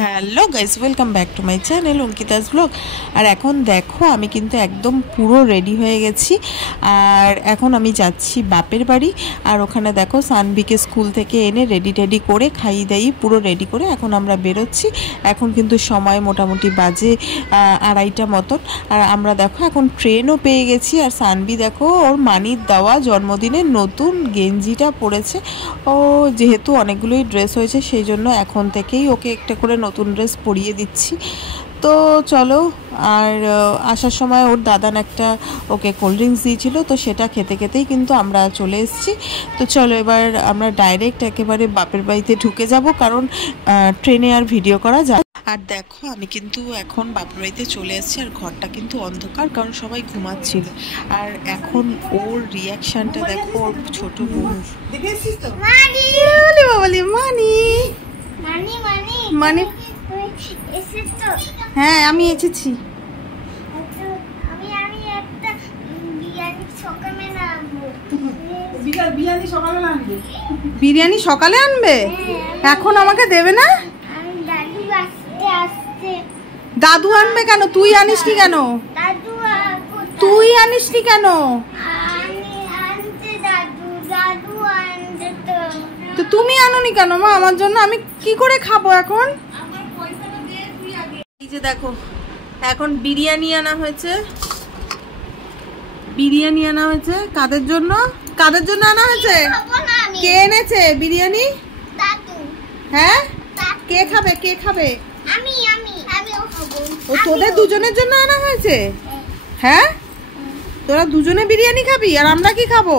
Hello guys, welcome back to my channel Ankita's blog. আর এখন দেখো আমি কিন্তু একদম পুরো রেডি হয়ে গেছি। আর এখন আমি যাচ্ছি বাপের বাড়ি। আর ওখানে দেখো সানভিকে স্কুল থেকে এনে রেডি করে খাইয়ে দাইয়ে পুরো রেডি করে এখন আমরা বেরোচ্ছি। এখন কিন্তু সময় মোটামুটি বাজে 2:30 মতন। আর আমরা দেখো এখন ট্রেনও পেয়ে গেছি। আর সানভি দেখো ওর মানির দেওয়া জন্মদিনের নতুন গেঞ্জিটা পরেছে। ও যেহেতু অনেকগুলোই ড্রেস হয়েছে সেই জন্য এখন থেকেই ওকে একটা করে নতুন ড্রেস পরিয়ে দিচ্ছি। তো চলো, আর আসার সময় ওর দাদান একটা ওকে কোল্ড ড্রিঙ্কস দিয়েছিল, তো সেটা খেতে খেতেই কিন্তু আমরা চলে এসেছি। তো চলো এবার আমরা ডাইরেক্ট একেবারে বাপের বাড়িতে ঢুকে যাব, কারণ ট্রেনে আর ভিডিও করা যায়। আর দেখো আমি কিন্তু এখন বাপের বাড়িতে চলে এসেছি। আর ঘরটা কিন্তু অন্ধকার, কারণ সবাই ঘুমাচ্ছিল। আর এখন ওর রিয়াকশানটা দেখো, ওর ছোট বোন মানে হ্যাঁ আমি এসেছি। বিরিয়ানি সকালে আনবে? এখন আমাকে দেবে না? দাদু আনবে কেন? তুই আনিসনি কেন? তুই আনিসনি কেন? তো তুমি আনোনি কেন মা আমার জন্য? আমি কি করে খাবো এখন? এই যে দেখো এখন বিরিয়ানি আনা হয়েছে। বিরিয়ানি আনা হয়েছে কাদের জন্য? কাদের জন্য আনা হয়েছে? কে এনেছে বিরিয়ানি? হ্যাঁ কে খাবে? কে খাবে? ও তোদের দুজনের জন্য আনা হয়েছে? হ্যাঁ তোরা দুজনে বিরিয়ানি খাবি আর আমরা কি খাবো?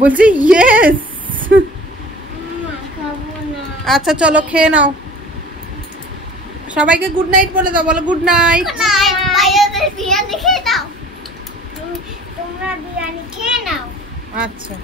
বলছি ইয়েস। আচ্ছা চলো খেয়ে নাও। সবাইকে গুড নাইট বলে দাও। বলো গুড নাইট। আচ্ছা।